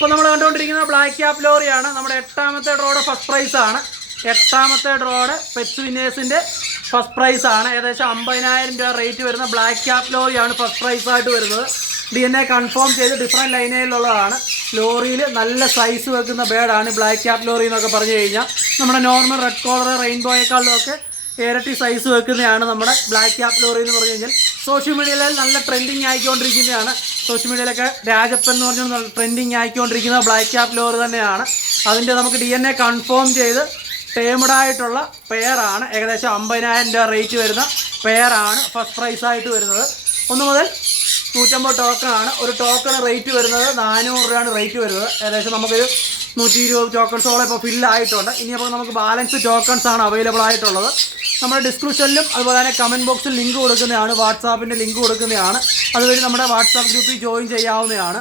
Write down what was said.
ഇപ്പോൾ നമ്മൾ കണ്ടുകൊണ്ടിരിക്കുന്നത് ബ്ലാക്ക് ക്യാപ്പ് ലോറിയാണ്. നമ്മുടെ 8ാമത്തെ ഡ്രോയുടെ ഫസ്റ്റ് പ്രൈസാണ്. 8ാമത്തെ ഡ്രോയുടെ പെറ്റ്സ് വിന്നേഴ്സിൻ്റെ ഫസ്റ്റ് പ്രൈസാണ്. ഏകദേശം 50,000 രൂപ റേറ്റ് വരുന്ന ബ്ലാക്ക് ക്യാപ്പ് ലോറിയാണ് ഫസ്റ്റ് പ്രൈസായിട്ട് വരുന്നത്. DNA കൺഫേം ചെയ്ത് ഡിഫറെൻറ്റ് ലൈനയിലുള്ളതാണ്. ലോറിയിൽ നല്ല സൈസ് വെക്കുന്ന ബേഡാണ് ബ്ലാക്ക് ക്യാപ്പ് ലോറി എന്നൊക്കെ പറഞ്ഞു കഴിഞ്ഞാൽ. നമ്മുടെ നോർമൽ റെഡ് കോളർ റെയിൻബോയേക്കാളിലൊക്കെ ഇരട്ടി സൈസ് വെക്കുന്നതാണ് നമ്മുടെ ബ്ലാക്ക് ക്യാപ്പ് ലോറി എന്ന് പറഞ്ഞു കഴിഞ്ഞാൽ. സോഷ്യൽ മീഡിയയിൽ നല്ല ട്രെൻഡിങ് ആയിക്കൊണ്ടിരിക്കുന്നതാണ്. സോഷ്യൽ മീഡിയയിലൊക്കെ രാജപ്പൻ എന്ന് പറഞ്ഞാൽ ട്രെൻഡിങ് ആയിക്കൊണ്ടിരിക്കുന്ന ബ്ലാക്ക് ക്യാപ്പ് ലോറി തന്നെയാണ്. അതിൻ്റെ നമുക്ക് DNA കൺഫേം ചെയ്ത് ടേമഡായിട്ടുള്ള പെയറാണ്. ഏകദേശം 50,000 രൂപ റേറ്റ് വരുന്ന പെയറാണ് ഫസ്റ്റ് പ്രൈസായിട്ട് വരുന്നത്. 1 മുതൽ 150 ടോക്കണാണ്. ഒരു ടോക്കൺ റേറ്റ് വരുന്നത് 400 രൂപയാണ് റേറ്റ് വരുന്നത്. ഏകദേശം നമുക്കൊരു 120 ടോക്കൺസോളം ഇപ്പോൾ ഫില്ലായിട്ടുണ്ട്. ഇനിയപ്പോൾ നമുക്ക് ബാലൻസ് ടോക്കൺസാണ് അവൈലബിൾ ആയിട്ടുള്ളത്. നമ്മുടെ ഡിസ്ക്രിപ്ഷനിലും അതുപോലെ തന്നെ കമൻറ്റ് ബോക്സിൽ ലിങ്ക് കൊടുക്കുന്നതാണ്. വാട്സാപ്പിൻ്റെ ലിങ്ക് കൊടുക്കുന്നതാണ്. അതുവഴി നമ്മുടെ വാട്സാപ്പ് ഗ്രൂപ്പിൽ ജോയിൻ ചെയ്യാവുന്നതാണ്.